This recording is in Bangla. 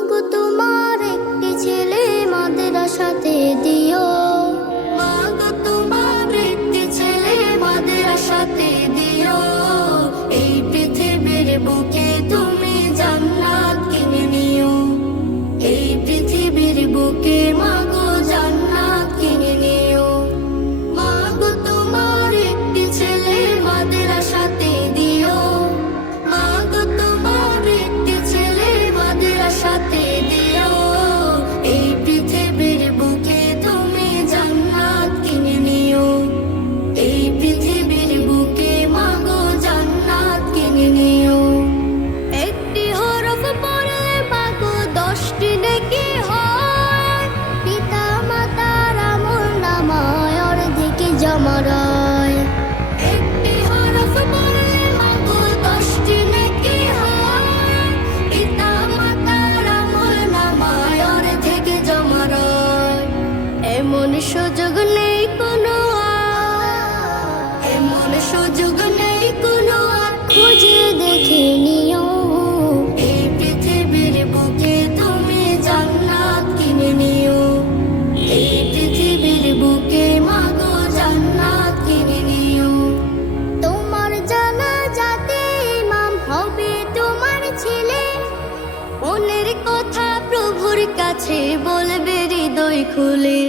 মাগো তোমার একটি ছেলে মাদ্রাসাতে দিও, মাগো তোমার একটি ছেলে মাদ্রাসাতে দিও। এই পৃথিবীর বুকে তুমি জান্নাত কিনে নিও, এই পৃথিবীর বুকে মাগো জান্নাত কিনে নিও। মাগো তোমার একটি ছেলে মাদ্রাসাতে দিও, মাগো তোমার একটি ছেলে মাদ্রাসাতে দিও। এই পৃথিবীর বুকে তুমি জান্নাত কিনে নিও, এই পৃথিবীর বুকে মাগো জান্নাত কিনে নিও। একটি হরফ পড়লে মাগো 10টি নেকি হয়, পিতা মাতার আমলনামায় অর্ধেক জমা রয়। একটি হরফ পড়লে মাগো 10টি নেকি হয়, পিতা মাতার আমলনামায় অর্ধেক জমা রয়। এমন সুযোগ নেই কোনো আর, এমন সুযোগ নেই কোনো আর, খুঁজে দেখে নিও। এই পৃথিবীর বুকে তুমি জান্নাত কিনে নিও, এই পৃথিবীর বুকে মাগো জান্নাত কিনে নিও। তোমার জানাজাতে ইমাম হবে তোমার ছেলে, মনের কথা প্রভুর কাছে বলবে হৃদয় খুলে।